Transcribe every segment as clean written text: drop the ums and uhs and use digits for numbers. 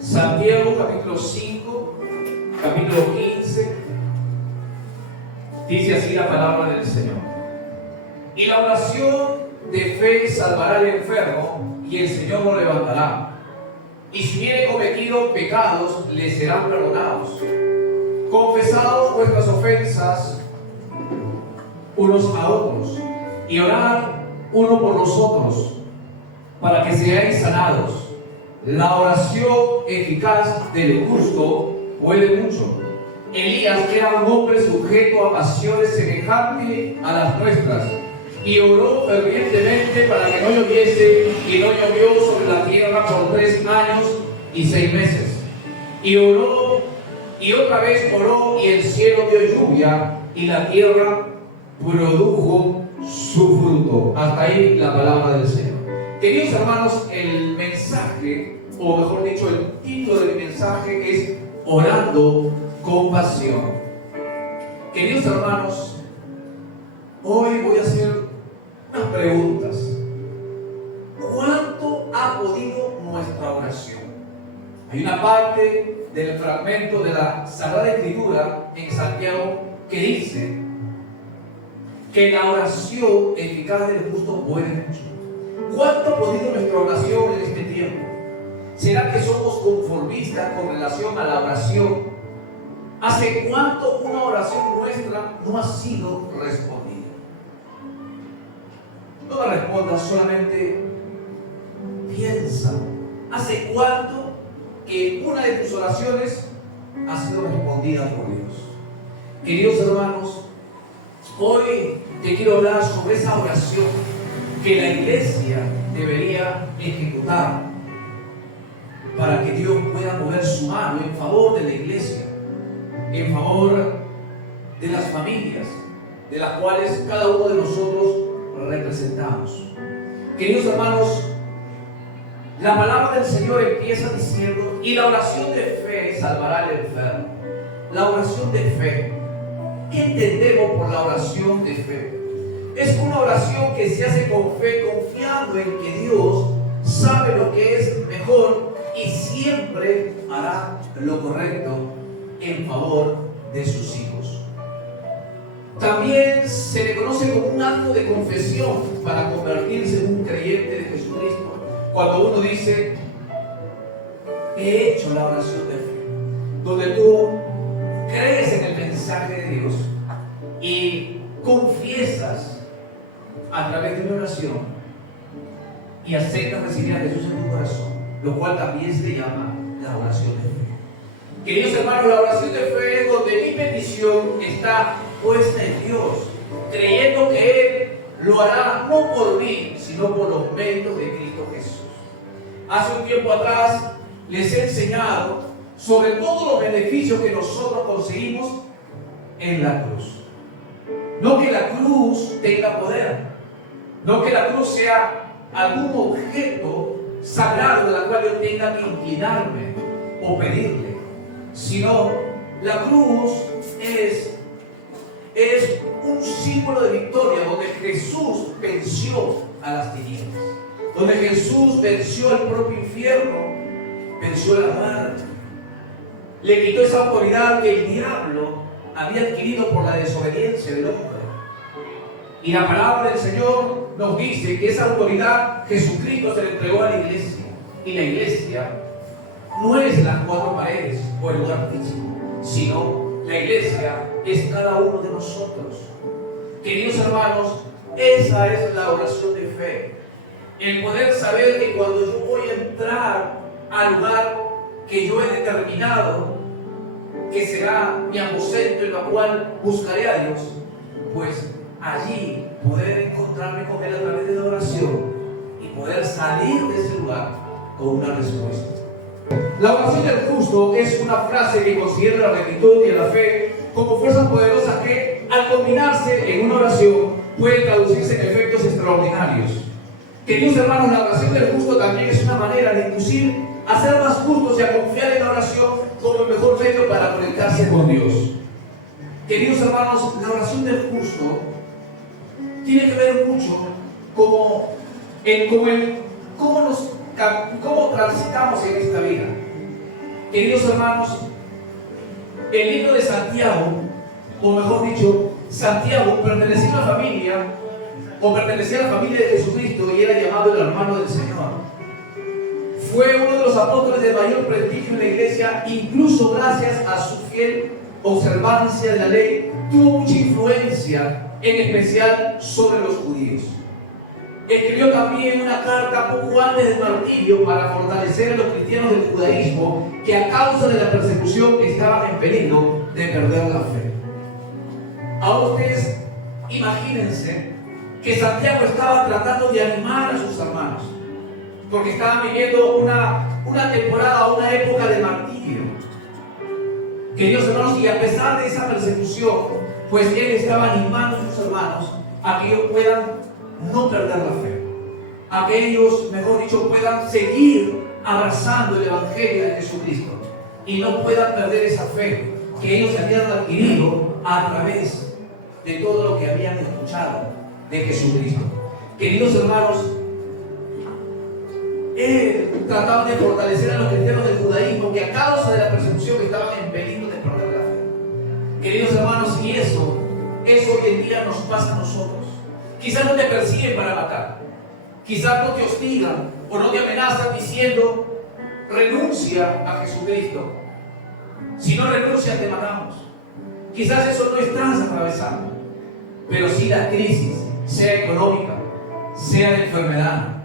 Santiago capítulo 5, capítulo 15, dice así la palabra del Señor. Y la oración de fe salvará al enfermo, y el Señor lo levantará. Y si hubiere cometido pecados, le serán perdonados. Confesaos vuestras ofensas unos a otros, y orad uno por los otros, para que seáis sanados. La oración eficaz del justo puede mucho. Elías era un hombre sujeto a pasiones semejantes a las nuestras, y oró fervientemente para que no lloviese, y no llovió sobre la tierra por 3 años y 6 meses. Y oró, y otra vez oró, y el cielo dio lluvia, y la tierra produjo su fruto. Hasta ahí la palabra del Señor. Queridos hermanos, el mensaje, o mejor dicho, el título del mensaje es Orando con Pasión. Queridos hermanos, hoy voy a hacer unas preguntas. ¿Cuánto ha podido nuestra oración? Hay una parte del fragmento de la Sagrada Escritura en Santiago que dice que la oración eficaz del justo puede mucho. ¿Cuánto ha podido nuestra oración en este tiempo? ¿Será que somos conformistas con relación a la oración? ¿Hace cuánto una oración nuestra no ha sido respondida? No me respondas, solamente piensa. ¿Hace cuánto que una de tus oraciones ha sido respondida por Dios? Queridos hermanos, hoy te quiero hablar sobre esa oración que la iglesia debería ejecutar para que Dios pueda mover su mano en favor de la iglesia, en favor de las familias de las cuales cada uno de nosotros representamos. Queridos hermanos, la palabra del Señor empieza diciendo: y la oración de fe salvará al enfermo. La oración de fe. ¿Qué entendemos por la oración de fe? Es una oración que se hace con fe, confiando en que Dios sabe lo que es mejor y siempre hará lo correcto en favor de sus hijos. También se le conoce como un acto de confesión para convertirse en un creyente de Jesucristo. Cuando uno dice: he hecho la oración de fe, donde tú crees en el mensaje de Dios y confiesas a través de una oración y aceptas recibir a Jesús en tu corazón, lo cual también se le llama la oración de fe. Queridos hermanos, la oración de fe es donde mi petición está puesta en Dios, creyendo que Él lo hará no por mí, sino por los méritos de Cristo Jesús. Hace un tiempo atrás les he enseñado sobre todos los beneficios que nosotros conseguimos en la cruz. No que la cruz tenga poder, no que la cruz sea algún objeto sagrado de la cual yo tenga que inclinarme o pedirle, sino la cruz es un símbolo de victoria, donde Jesús venció a las tinieblas, donde Jesús venció al propio infierno, venció la muerte, le quitó esa autoridad que el diablo había adquirido por la desobediencia del hombre. Y la palabra del Señor nos dice que esa autoridad Jesucristo se le entregó a la iglesia. Y la iglesia no es las 4 paredes o el lugar físico, sino la iglesia es cada uno de nosotros. Queridos hermanos, esa es la oración de fe. El poder saber que cuando yo voy a entrar al lugar que yo he determinado, que será mi aposento en la cual buscaré a Dios, pues allí poder encontrarme con Él a través de la oración y poder salir de ese lugar con una respuesta. La oración del justo es una frase que considera la rectitud y la fe como fuerzas poderosas que, al combinarse en una oración, pueden traducirse en efectos extraordinarios. Queridos hermanos, la oración del justo también es una manera de inducir a ser más justos y a confiar en la oración como el mejor medio para conectarse con Dios. Queridos hermanos, la oración del justo tiene que ver mucho cómo transitamos en esta vida. Queridos hermanos, el libro de Santiago, o mejor dicho, Santiago pertenecía a una familia, o pertenecía a la familia de Jesucristo y era llamado el hermano del Señor. Fue uno de los apóstoles de mayor prestigio en la iglesia, incluso gracias a su fiel observancia de la ley, tuvo mucha influencia, en especial sobre los judíos. Escribió también una carta poco antes del martirio para fortalecer a los cristianos del judaísmo que a causa de la persecución estaban en peligro de perder la fe. Ahora ustedes imagínense que Santiago estaba tratando de animar a sus hermanos, porque estaban viviendo una temporada, una época de martirio. Queridos hermanos, y a pesar de esa persecución, pues él estaba animando a sus hermanos a que ellos puedan no perder la fe, a que ellos, mejor dicho, puedan seguir abrazando el Evangelio de Jesucristo y no puedan perder esa fe que ellos habían adquirido a través de todo lo que habían escuchado de Jesucristo. Queridos hermanos, él trataba de fortalecer a los cristianos del judaísmo que a causa de la persecución estaban en peligro de perder la fe. Queridos hermanos, y eso hoy en día nos pasa a nosotros. Quizás no te persiguen para matar, quizás no te hostigan o no te amenazan diciendo renuncia a Jesucristo. Si no renuncias te matamos. Quizás eso no estás atravesando, pero sí la crisis, sea económica, sea de enfermedad,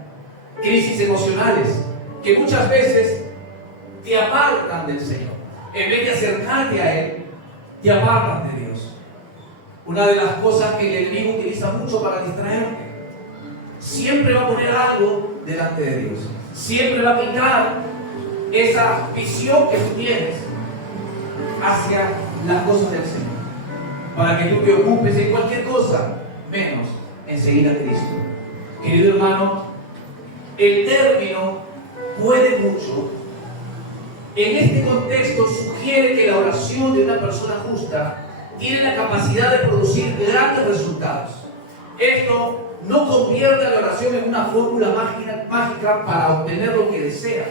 crisis emocionales, que muchas veces te apartan del Señor. En vez de acercarte a Él, te apartan de Dios. Una de las cosas que el enemigo utiliza mucho para distraerte, siempre va a poner algo delante de Dios. Siempre va a quitar esa visión que tú tienes hacia las cosas del Señor, para que tú te ocupes en cualquier cosa, menos en seguir a Cristo. Querido hermano, el término puede mucho. En este contexto sugiere que la oración de una persona justa tiene la capacidad de producir grandes resultados. Esto no convierte a la oración en una fórmula mágica para obtener lo que desea,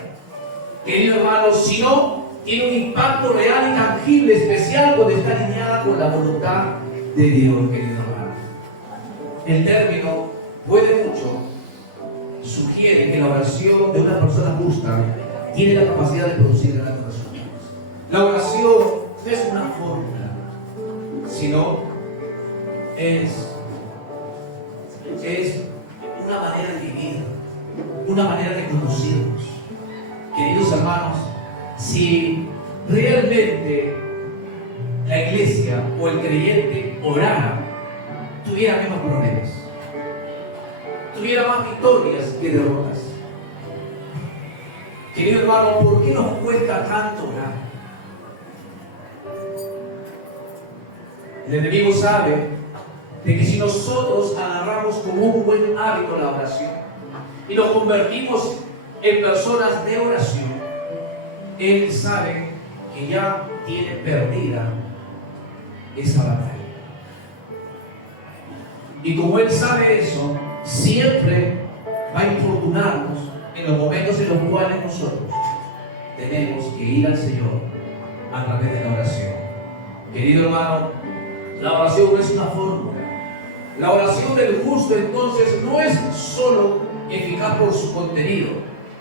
querido hermano, sino tiene un impacto real y tangible, especial cuando está alineada con la voluntad de Dios, querido hermano. El término puede mucho sugiere que la oración de una persona justa tiene la capacidad de producir grandes resultados. La oración no es una fórmula, sino es una manera de vivir, una manera de conducirnos. Queridos hermanos, si realmente la iglesia o el creyente orara, tuviera menos problemas, tuviera más victorias que derrotas. Querido hermano, ¿por qué nos cuesta tanto orar? El enemigo sabe de que si nosotros agarramos como un buen hábito la oración y nos convertimos en personas de oración, él sabe que ya tiene perdida esa batalla. Y como él sabe eso, siempre va a importunarnos en los momentos en los cuales nosotros tenemos que ir al Señor a través de la oración. Querido hermano, la oración no es una fórmula. La oración del justo entonces no es solo eficaz por su contenido,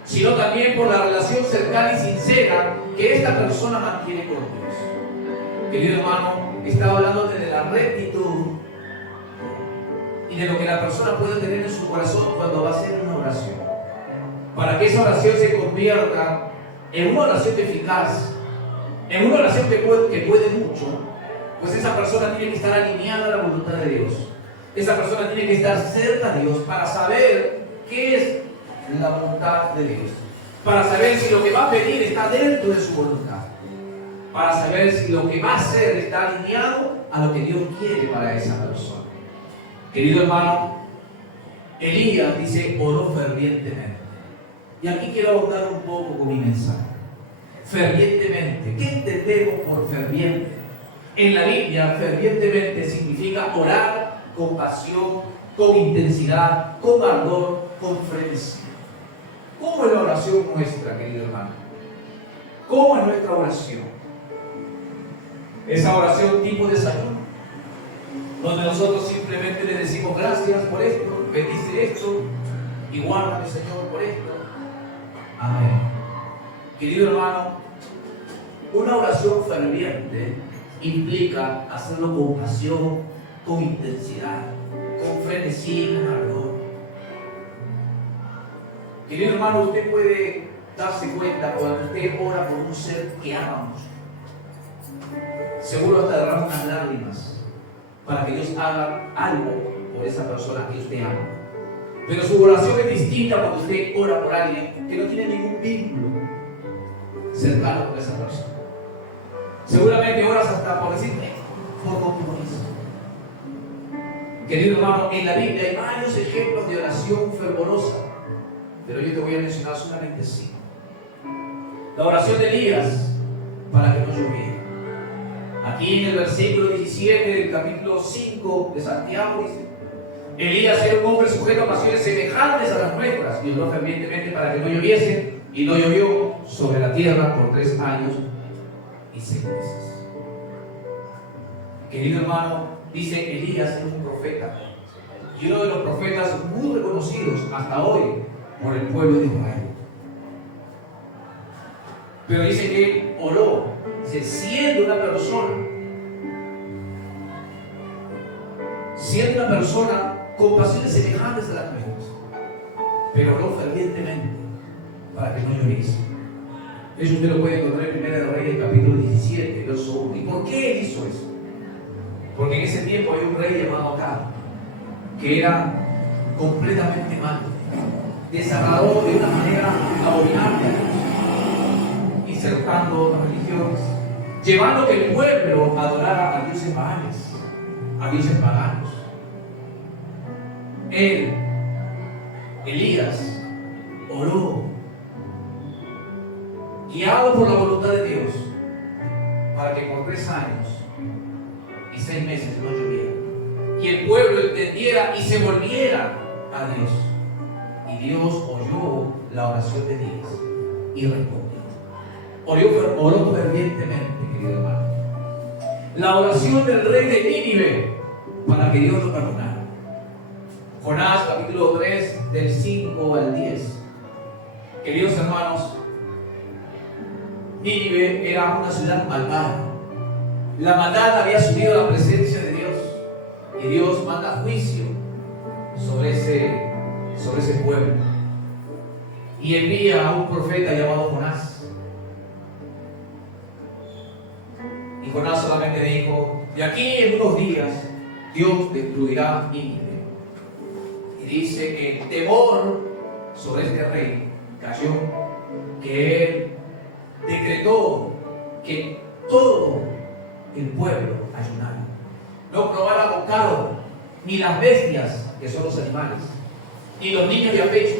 sino también por la relación cercana y sincera que esta persona mantiene con Dios. Querido hermano, estaba hablando de la rectitud y de lo que la persona puede tener en su corazón cuando va a hacer una oración. Para que esa oración se convierta en una oración eficaz, en una oración que puede mucho, pues esa persona tiene que estar alineada a la voluntad de Dios. Esa persona tiene que estar cerca de Dios para saber qué es la voluntad de Dios, para saber si lo que va a pedir está dentro de su voluntad, para saber si lo que va a hacer está alineado a lo que Dios quiere para esa persona. Querido hermano, Elías dice, oró fervientemente. Y aquí quiero ahondar un poco con mi mensaje. Fervientemente, ¿qué entendemos por ferviente? En la Biblia, fervientemente significa orar con pasión, con intensidad, con ardor, con frenesí. ¿Cómo es la oración nuestra, querido hermano? ¿Cómo es nuestra oración? Esa oración tipo desayuno, donde nosotros simplemente le decimos gracias por esto, bendice esto y guárdame, Señor, por esto. Amén. Querido hermano, una oración ferviente implica hacerlo con pasión, con intensidad, con frenesí, con ardor. Querido hermano, usted puede darse cuenta cuando usted ora por un ser que ama mucho. Seguro hasta derrama unas lágrimas para que Dios haga algo por esa persona que usted ama. Pero su oración es distinta cuando usted ora por alguien que no tiene ningún vínculo cercano con esa persona. Seguramente oras hasta por decirle, por compromiso. Querido hermano, en la Biblia hay varios ejemplos de oración fervorosa, pero yo te voy a mencionar solamente 5. La oración de Elías para que no lloviera. Aquí en el versículo 17 del capítulo 5 de Santiago dice: Elías era un hombre sujeto a pasiones semejantes a las nuestras, y oró fervientemente para que no lloviese, y no llovió sobre la tierra por 3 años y 6 meses. Querido hermano, dice Elías era un profeta, y uno de los profetas muy reconocidos hasta hoy por el pueblo de Israel. Pero dice que él oró, dice, siendo una persona con pasiones semejantes a las nuestras, pero oró fervientemente para que no lloviese. Eso usted lo puede encontrar en 1 de Reyes, capítulo 17, verso 1. ¿Y por qué él hizo eso? Porque en ese tiempo había un rey llamado Acab, que era completamente malo, desagradó de una manera abominable a Dios, insertando otras religiones, llevando que el pueblo adorara a dioses paganos, a dioses paganos. Él, Elías, oró, guiado por la voluntad de Dios, para que por 3 años y 6 meses no lloviera, y el pueblo entendiera y se volviera a Dios. Y Dios oyó la oración de Elías y respondió. Oró fervientemente, querido hermano. La oración del rey de Nínive para que Dios lo perdonara. Jonás, capítulo 3, del 5 al 10. Queridos hermanos, Nínive era una ciudad malvada. La maldad había subido a la presencia de Dios, y Dios manda juicio sobre ese pueblo, y envía a un profeta llamado Jonás. Y Jonás solamente dijo: de aquí en unos días Dios destruirá Nínive. Y dice que el temor sobre este rey cayó, que él decretó que todo el pueblo ayunara, no probara bocado, ni las bestias, que son los animales, ni los niños de a pecho,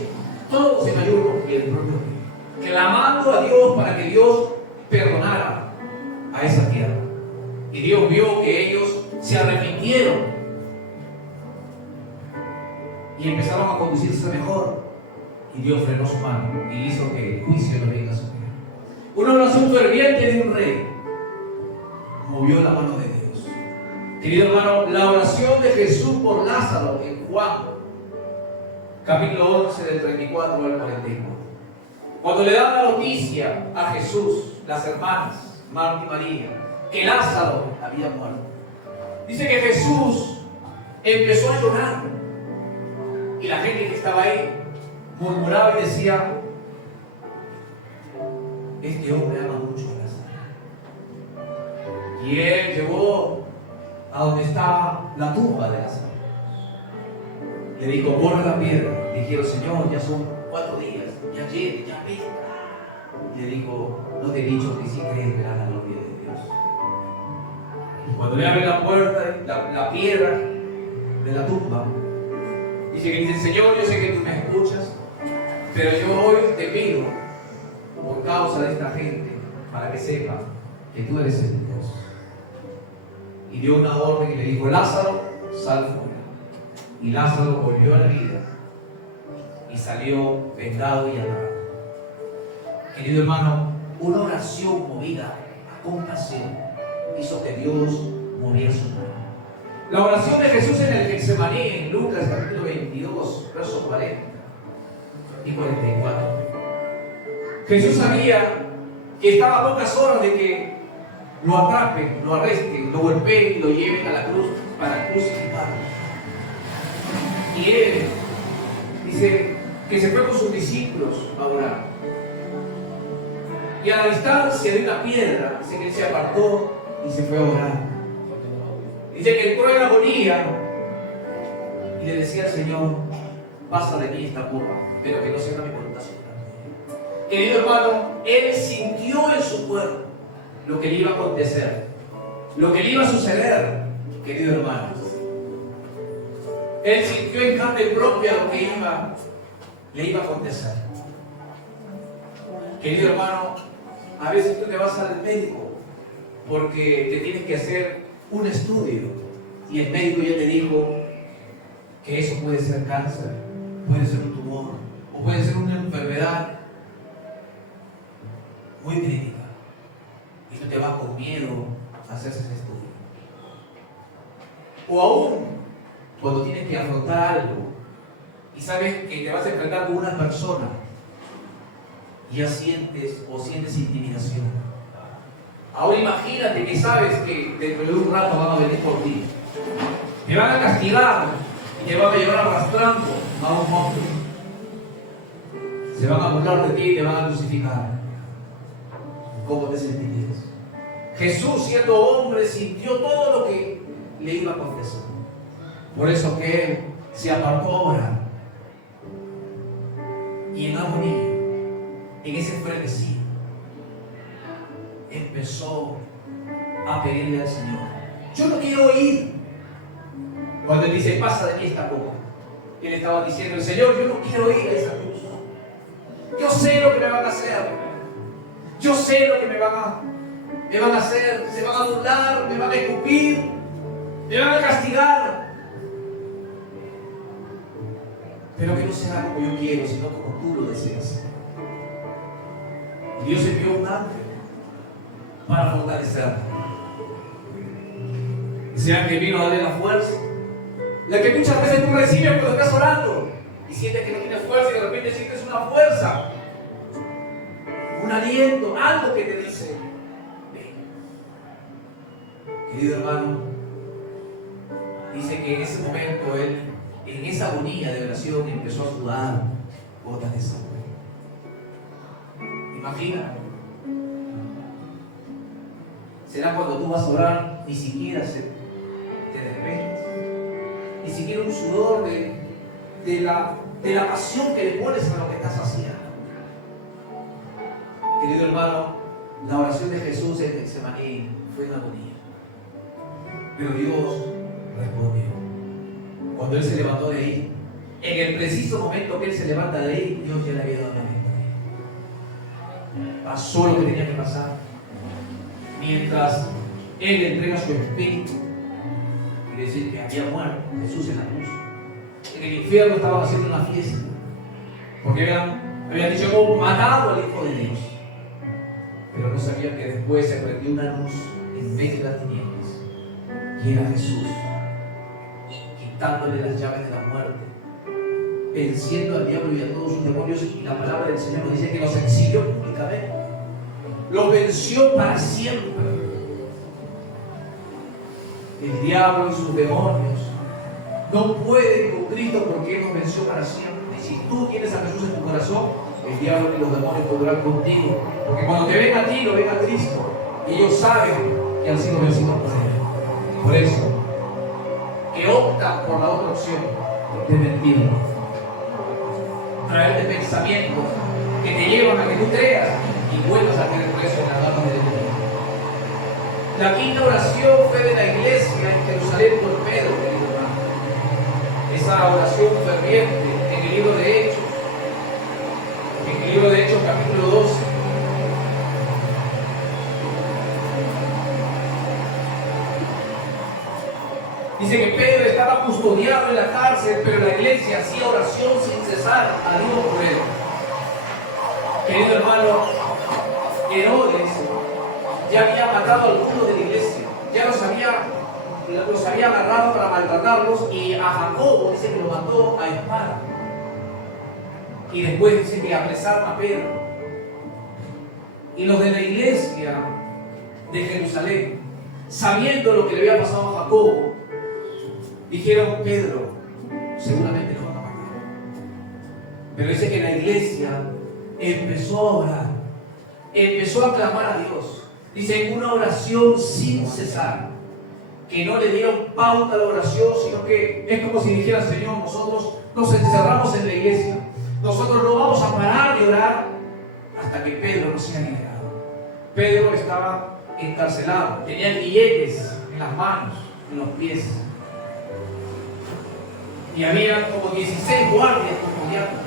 todos en ayuno, y el propio rey, clamando a Dios para que Dios perdonara a esa tierra. Y Dios vio que ellos se arrepintieron y empezaron a conducirse mejor, y Dios frenó su mano y hizo que el juicio no venga sobre él. Una oración ferviente de un rey movió la mano de Dios. Querido hermano, la oración de Jesús por Lázaro en Juan, capítulo 11, del 34 al 44. Cuando le dan la noticia a Jesús, las hermanas, Marta y María, que Lázaro había muerto, dice que Jesús empezó a llorar, y la gente que estaba ahí murmuraba y decía: este hombre ama mucho a Lázaro. Y él llevó a donde estaba la tumba de Lázaro. Le dijo: borra la piedra. Dijeron: Señor, ya son 4 días, ya llegue, ya venga. Y le dijo: no te he dicho que si crees verás la gloria de Dios. Y cuando le abre la puerta, la piedra de la tumba, dice: Señor, yo sé que tú me escuchas, pero yo hoy te pido, por causa de esta gente, para que sepa que tú eres el Dios. Y dio una orden y le dijo: Lázaro, sal fuera. Y Lázaro volvió a la vida y salió vendado y atado. Querido hermano, una oración movida a compasión hizo que Dios moviera su mano. La oración de Jesús en el Getsemaní, en Lucas capítulo 22, versos 40 y 44. Jesús sabía que estaba a pocas horas de que lo atrapen, lo arresten, lo golpeen y lo lleven a la cruz para crucificarlo. Y él dice que se fue con sus discípulos a orar. Y a la distancia de una piedra, dice que él se apartó y se fue a orar. Dice que entró en agonía y le decía al Señor: pasa de mí esta copa, pero que no sea mi voluntad sino la tuya. Querido hermano, él sintió en su cuerpo lo que le iba a acontecer, lo que le iba a suceder, querido hermano. Él sintió en carne propia lo que le iba a acontecer. Querido hermano, a veces tú te vas al médico porque te tienes que hacer un estudio y el médico ya te dijo que eso puede ser cáncer, puede ser un tumor o puede ser una enfermedad muy crítica. Y tú te vas con miedo a hacerse ese estudio. O aún cuando tienes que afrontar algo y sabes que te vas a enfrentar con una persona y ya sientes intimidación. Ahora imagínate que sabes que dentro de un rato van a venir por ti. Te van a castigar y te van a llevar arrastrando a un monte. Se van a burlar de ti y te van a crucificar. ¿Cómo te sentirías? Jesús, siendo hombre, sintió todo lo que le iba a acontecer. Por eso que él se apartó ahora y en agonía, en ese frenesí, empezó a pedirle al Señor: yo no quiero ir. Cuando él dice: pasa de mí esta copa, él estaba diciendo: el Señor, yo no quiero ir a esa cruz. Yo sé lo que me van a hacer. Yo sé lo que me van a hacer. Se van a burlar, me van a escupir, me van a castigar. Pero que no sea como yo quiero, sino como tú lo deseas. Dios envió un ángel para fortalecerlo. Ese ángel vino a darle la fuerza, la que muchas veces tú recibes cuando estás orando y sientes que no tienes fuerza y de repente sientes una fuerza, un aliento, algo que te dice: ven. Querido hermano, dice que en ese momento él, en esa agonía de oración, empezó a sudar gotas de sangre. Imagina, será cuando tú vas a orar, ni siquiera te derretes, ni siquiera un sudor de la pasión que le pones a lo que estás haciendo. Querido hermano, la oración de Jesús en Getsemaní fue en agonía, pero Dios respondió. Cuando él se levantó de ahí, en el preciso momento que él se levanta de ahí, Dios ya le había dado la victoria. Pasó lo que tenía que pasar. Mientras él entrega su espíritu, quiere decir que había muerto Jesús en la cruz. En el infierno estaban haciendo una fiesta, porque habían dicho: hemos matado al Hijo de Dios. Pero no sabían que después se prendió una luz en medio de las tinieblas, y era Jesús, quitándole las llaves de la muerte, venciendo al diablo y a todos sus demonios. Y la palabra del Señor nos dice que los exilió públicamente, los venció para siempre. El diablo y sus demonios no pueden con Cristo, porque Él nos venció para siempre. Y si tú tienes a Jesús en tu corazón, el diablo y los demonios podrán contigo, porque cuando te ven a ti, lo ven a Cristo, y ellos saben que han sido vencidos por Él. Por eso, que optan por la otra opción de mentir, traerte pensamientos que te llevan a que tú creas y vuelvas a tener preso en las manos de Dios. La quinta oración fue de la iglesia en Jerusalén por Pedro, querido hermano. Esa oración ferviente en el libro de Hechos, capítulo 12. Dice que Pedro estaba custodiado en la cárcel, pero la iglesia hacía oración sin cesar a Dios por él. Querido hermano, Herodes ya había matado a algunos de la iglesia, ya los había agarrado para maltratarlos, y a Jacobo dice que lo mató a espada. Y después dice que apresaron a Pedro. Y los de la iglesia de Jerusalén, sabiendo lo que le había pasado a Jacobo, dijeron: Pedro seguramente lo van a matar. Pero dice que la iglesia empezó a orar, empezó a clamar a Dios. Dice, en una oración sin cesar, que no le dieron pauta a la oración, sino que es como si dijeran: Señor, nosotros nos encerramos en la iglesia, nosotros no vamos a parar de orar hasta que Pedro no sea liberado. Pedro estaba encarcelado, tenía grilletes en las manos, en los pies, y había como 16 guardias custodiando.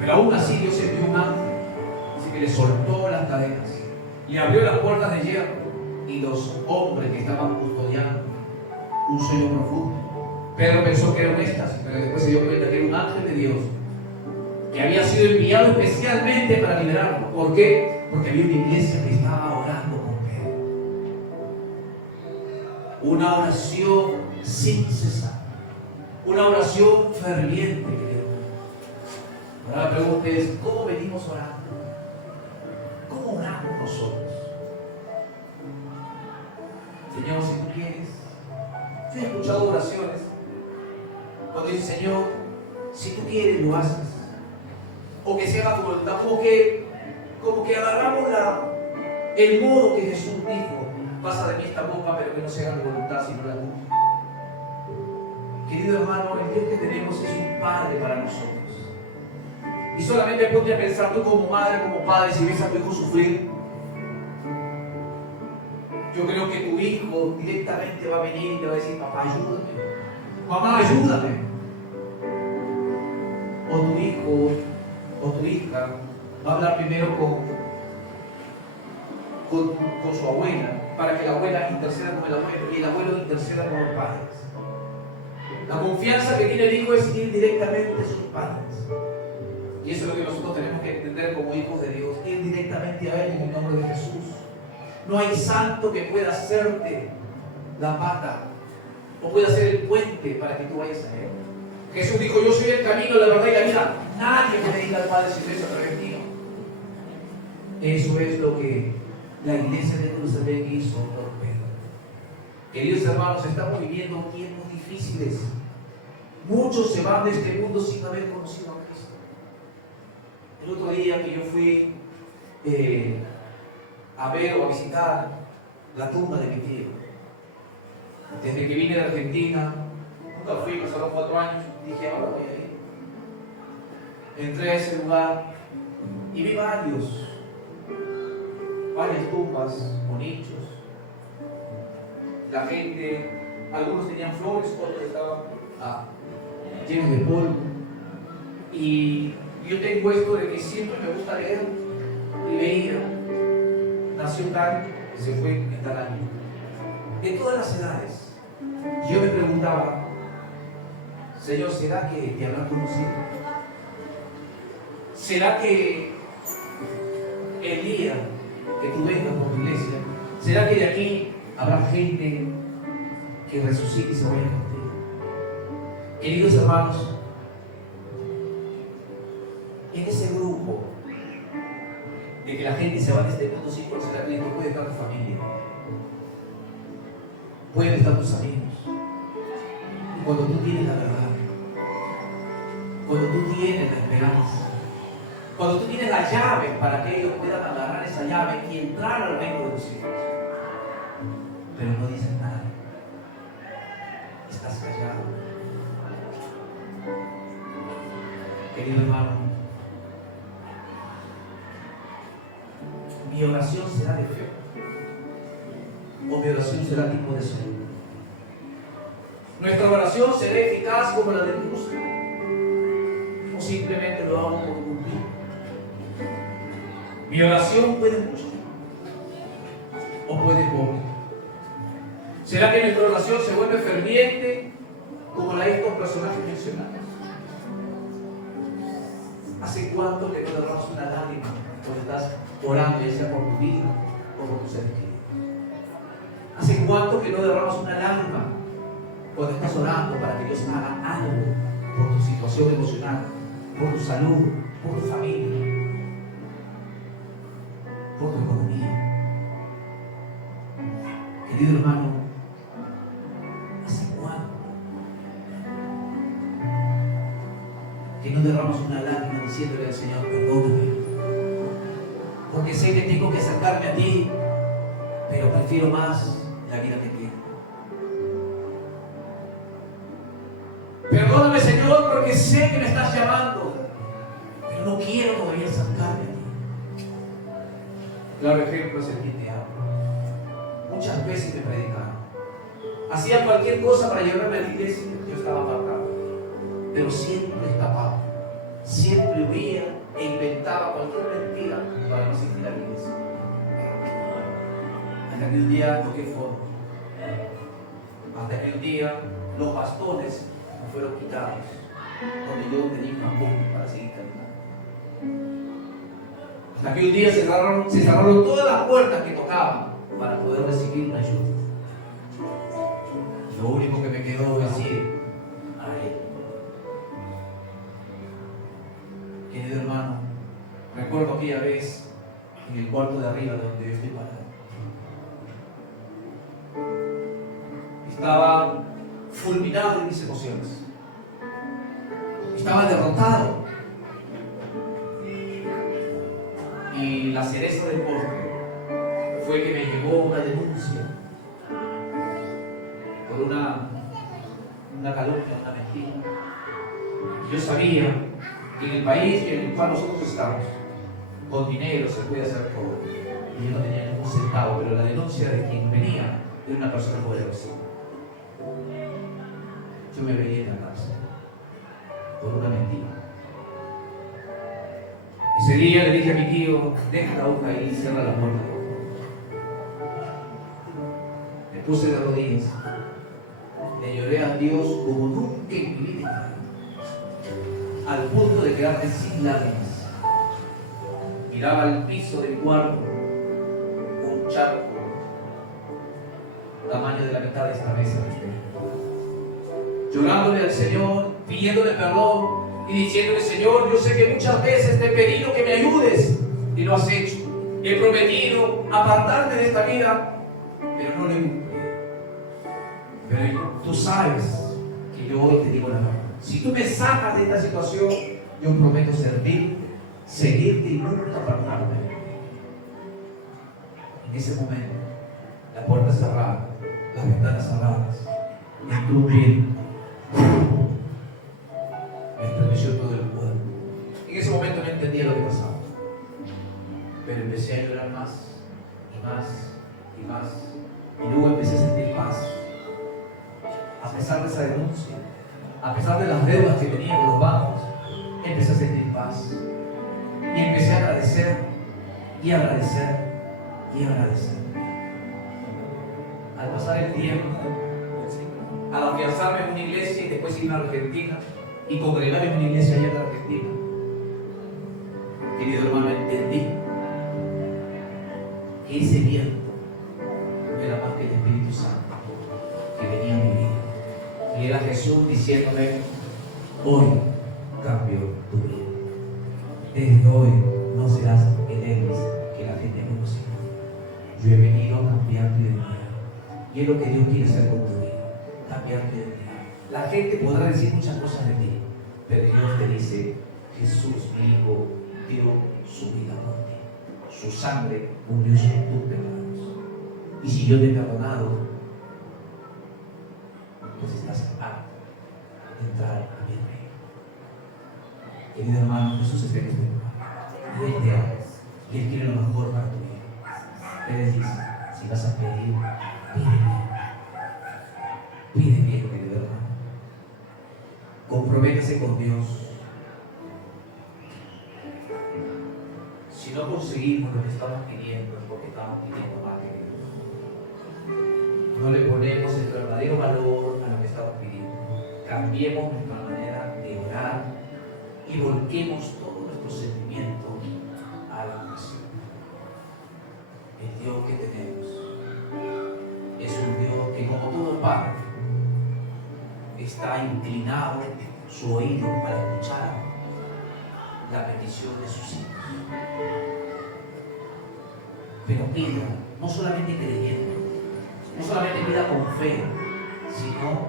Pero aún así Dios envió un ángel, dice que le soltó las cadenas, le abrió las puertas de hierro, y los hombres que estaban custodiando, un sueño profundo. Pedro pensó que era un éxtasis, pero después se dio cuenta que era un ángel de Dios que había sido enviado especialmente para liberarlo. ¿Por qué? Porque había una iglesia que estaba orando por Pedro. Una oración sin cesar, una oración ferviente, querido. Ahora la pregunta es: ¿cómo venimos orando? ¿Cómo oramos nosotros? Señor, si tú quieres. Yo he escuchado oraciones cuando dice: Señor, si tú quieres, lo haces, o que se haga tu voluntad, como que agarramos el modo que Jesús dijo: pasa de mí esta copa, pero que no se haga mi voluntad sino la tuya. Querido hermano, el Dios que tenemos es un Padre para nosotros. Y solamente ponte a pensar tú como madre, como padre, si ves a tu hijo sufrir. Yo creo que tu hijo directamente va a venir y te va a decir: papá, ayúdame, mamá, ayúdame. O tu hijo o tu hija va a hablar primero con su abuela, para que la abuela interceda con el abuelo y el abuelo interceda con los padres. La confianza que tiene el hijo es ir directamente a sus padres. Y eso es lo que nosotros tenemos que entender como hijos de Dios: ir directamente a Él en el nombre de Jesús. No hay santo que pueda hacerte la pata o pueda ser el puente para que tú vayas a Él. Jesús dijo: yo soy el camino, la verdad y la vida. Nadie puede ir al Padre si no es a través mío. Eso es lo que la iglesia de Jerusalén hizo por Pedro. Queridos hermanos, estamos viviendo tiempos difíciles. Muchos se van de este mundo sin haber conocido a Cristo. El otro día que yo fui a ver o a visitar la tumba de mi tío, desde que vine de Argentina, nunca fui, pasaron 4 años, dije: ahora voy a ir. Entré a ese lugar y vi varias tumbas con nichos. La gente, algunos tenían flores, otros estaban llenos de polvo. Y yo tengo esto de que siempre me gusta leer, y veía: nació tal, se fue en tal año. De todas las edades. Yo me preguntaba: Señor, ¿será que te habrán conocido? ¿Será que el día que tú vengas por tu iglesia, será que de aquí habrá gente que resucite y se vaya contigo? Queridos hermanos, en ese grupo de que la gente se va de este mundo sin conocer a Cristo, puede estar tu familia, pueden estar tus amigos. Y cuando tú tienes la verdad, cuando tú tienes la esperanza, cuando tú tienes la llave para que ellos puedan agarrar esa llave y entrar al reino de los cielos, pero no dices nada, estás callado. Querido hermano, mi oración será de fe, o mi oración será tipo de sueño. Nuestra oración será eficaz como la del justo, o simplemente lo hago por cumplir. Mi oración puede mucho o puede poco. ¿Será que nuestra oración se vuelve ferviente como la de estos personajes mencionados? ¿Hace cuánto que no derramamos una lágrima cuando estás orando, ya sea por tu vida o por tu ser querido? ¿Hace cuánto que no derramas una lágrima cuando estás orando para que Dios haga algo por tu situación emocional, por tu salud, por tu familia, por tu economía? Querido hermano, ¿hace cuánto que no derramas una lágrima diciéndole al Señor, perdóname? Porque sé que tengo que acercarme a ti, pero prefiero más la vida que quiero. Perdóname, Señor, porque sé que me estás llamando, pero no quiero todavía acercarme a ti. Claro ejemplo es el que te hablo. Muchas veces me predicaron. Hacían cualquier cosa para llevarme a la iglesia. Yo estaba apartado, pero siempre escapaba. Siempre huía e inventaba cualquier mentira para no asistir a la iglesia. Hasta que un día toqué fondo. Hasta que un día los bastones me fueron quitados, donde yo tenía un apoyo para seguir caminando. Hasta que un día se cerraron todas las puertas que tocaban para poder recibir una ayuda. Lo único que me quedó es decir a Él. Querido hermano, recuerdo aquella vez en el cuarto de arriba donde yo estoy parado. Estaba fulminado en mis emociones. Estaba derrotado. Y la cereza del postre fue que me llegó una denuncia por una calumnia, una mentira. Yo sabía que en el país en el cual nosotros estamos, con dinero se puede hacer todo. Y yo no tenía ningún centavo, pero la denuncia de quien venía de una persona poderosa. Yo me veía en la cárcel por una mentira. Ese día le dije a mi tío, deja la hoja ahí y cierra la puerta. Me puse de rodillas, le lloré a Dios como nunca en mi vida, al punto de quedarme sin lágrimas. Miraba el piso del cuarto, un charco tamaño de la mitad de esta mesa, llorándole al Señor, pidiéndole perdón y diciéndole, Señor, yo sé que muchas veces te he pedido que me ayudes y lo has hecho. He prometido apartarte de esta vida, pero no lo he cumplido. Pero tú sabes que yo hoy te digo la verdad. Si tú me sacas de esta situación, yo prometo servirte, seguirte y nunca apartarme. En ese momento, la puerta cerrada, las ventanas cerradas, entró un viento. Me estremeció todo el cuerpo. En ese momento no entendía lo que pasaba, pero empecé a llorar más y más y más, y luego empecé a sentir paz. A pesar de esa denuncia, a pesar de las deudas que tenía con los bancos, empecé a sentir paz y empecé a agradecer y agradecer y agradecer. Al pasar el tiempo, al afianzarme en una iglesia y después irme a Argentina y congregarme en una iglesia allá en Argentina, querido hermano, entendí que ese viento no era más que el Espíritu Santo que venía a mi vida. Y era Jesús diciéndome, hoy cambio tu vida. Desde hoy no serás el Elvis que la gente conoce. Yo he venido a cambiar tu identidad. Y es lo que Dios quiere hacer con tu vida, cambiar tu identidad. La gente podrá decir muchas cosas de ti, pero Dios te dice, Jesús, mi Hijo, dio su vida por ti. Su sangre murió sobre tus pecados. Y si yo te he perdonado, pues estás apto de entrar a mi reino. Querido hermano, Jesús está en este lugar. Y Él te ama. Y Él quiere lo mejor para tu vida. Él les dice, si vas a pedir, pide bien. Pide bien, querido hermano. Comprométese con Dios. Si no conseguimos lo que estamos pidiendo, es porque estamos pidiendo más que Dios. No le ponemos el verdadero valor a lo que estamos pidiendo. Cambiemos nuestra manera de orar y volquemos todos nuestros sentimientos a la oración. el Dios que tenemos es un Dios que, como todo padre, está inclinado su oído para escuchar la petición de sus hijos. Pero pida, no solamente creyendo, no solamente pida con fe, sino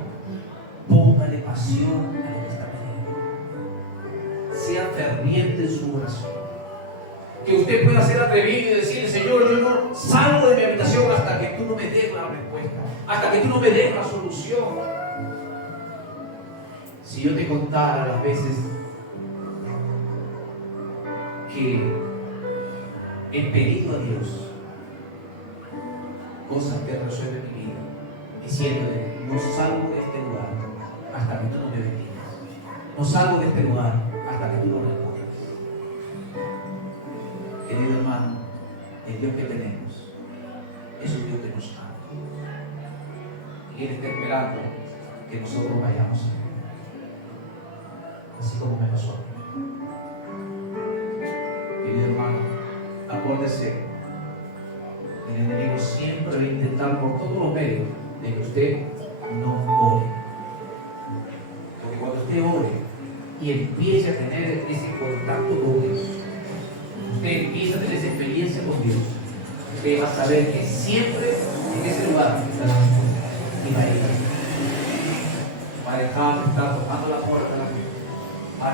póngale pasión a lo que está pidiendo. Sea ferviente en su oración. Que usted pueda ser atrevido y decir: Señor, yo no salgo de mi habitación hasta que tú no me des la respuesta, hasta que tú no me des la solución. Si yo te contara las veces que he pedido a Dios cosas que resuelven mi vida, diciéndole: no salgo de este lugar hasta que tú no me bendigas, no salgo de este lugar hasta que tú no respondas. Querido hermano, el Dios que tenemos es un Dios que nos ama y Él está esperando que nosotros vayamos a Él, así como me pasó a mí. Querido hermano, acuérdese, el enemigo siempre va a intentar por todos los medios de que usted no ore. Porque cuando usted ore y empiece a tener ese contacto con Dios, usted empieza a tener esa experiencia con Dios, usted va a saber que siempre en ese lugar está la respuesta y va a ir. Va a dejar de estar tocando la puerta de la vida, va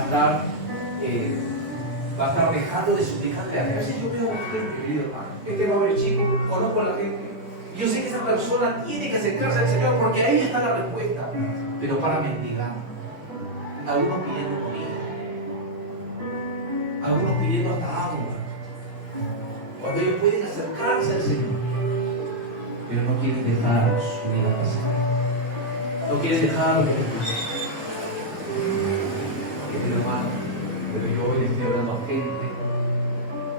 a estar dejando de suplicarle a Dios. Yo veo a la gente, querido hermano, este joven chico, conozco a la gente, y yo sé que esa persona tiene que acercarse al Señor porque ahí está la respuesta, pero para mendigar, algunos pidiendo comida, algunos pidiendo hasta agua, cuando ellos pueden acercarse al Señor, pero no quieren dejar su vida pasar, no quieren dejar de querido hermano, pero yo hoy estoy hablando a gente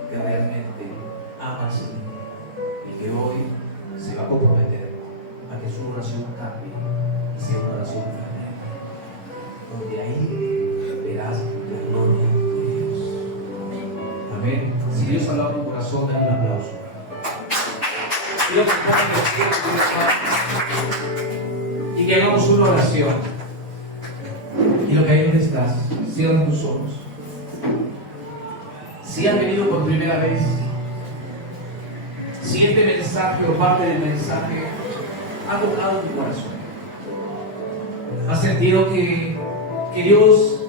que realmente ama al Señor y que hoy se va a comprometer a que su oración cambie y sea una oración ferviente, donde ahí verás la gloria de Dios. Amén. Si Dios ha hablado en tu corazón, dale un aplauso. Quiero que pongan y que hagamos una oración. Y lo que ahí donde estás, cierra tus ojos. Si has venido por primera vez, si este mensaje o parte del mensaje ha tocado tu corazón, has sentido que Dios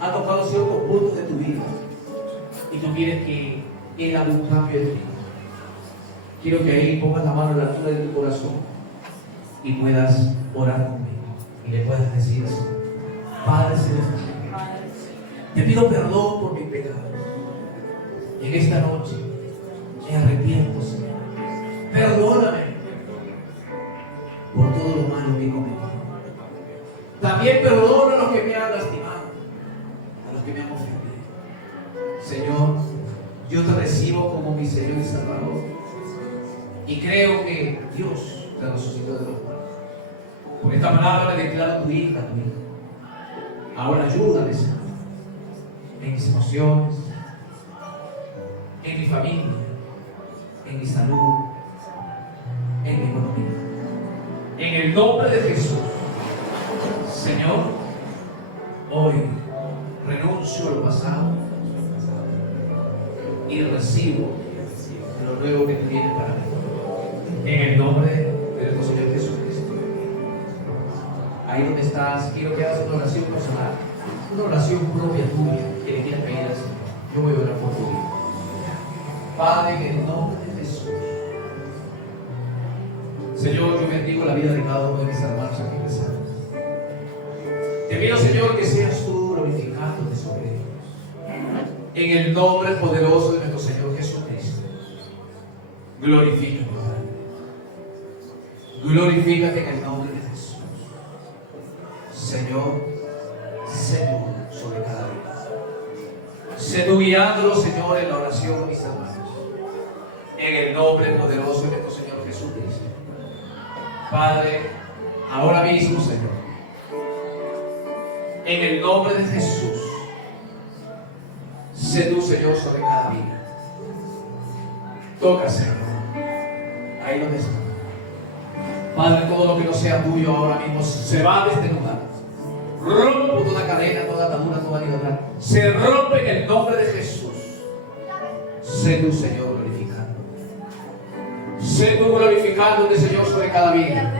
ha tocado ciertos puntos de tu vida y tú quieres que Él haga un cambio en ti, quiero que ahí pongas la mano en la altura de tu corazón y puedas orar conmigo y le puedas decir: Padre Celestial, te pido perdón por mis pecados. En esta noche me arrepiento, Señor. Perdóname por todo lo malo que he cometido. También perdona a los que me han lastimado, a los que me han ofendido. Señor, yo te recibo como mi Señor y Salvador. Y creo que Dios te resucitó de los muertos. Por esta palabra le declaro a tu hija, a tu hijo. Ahora ayúdame, Señor, en mis emociones, en mi familia, en mi salud, en mi economía. En el nombre de Jesús, Señor, hoy renuncio a lo pasado y recibo lo nuevo que tú tienes para mí. En el nombre de nuestro Señor Jesucristo. Ahí donde estás, quiero que hagas una oración personal, una oración propia tuya que le quieras pedir al Señor. Yo voy a orar por tu vida. Padre, en el nombre de Jesús, Señor, yo bendigo la vida de cada uno de mis hermanos aquí presentes. Te pido, Señor, que seas tú glorificándote sobre ellos. En el nombre poderoso de nuestro Señor Jesucristo. Glorifícate, Padre. Glorifícate en el nombre de Jesús. Señor, sé tú sobre cada vida. Sé tú guiándolo, Señor, en la oración de mis hermanos. En el nombre poderoso de nuestro Señor Jesucristo. Padre, ahora mismo, Señor, en el nombre de Jesús, sé tú, Señor, sobre cada vida. Toca, Señor. Ahí donde está. Padre, todo lo que no sea tuyo ahora mismo se va de este lugar. Rompo toda cadena, toda atadura, toda libertad. Se rompe en el nombre de Jesús. Sé tu Señor glorificando. Sé tú glorificándote, Señor, sobre cada vida.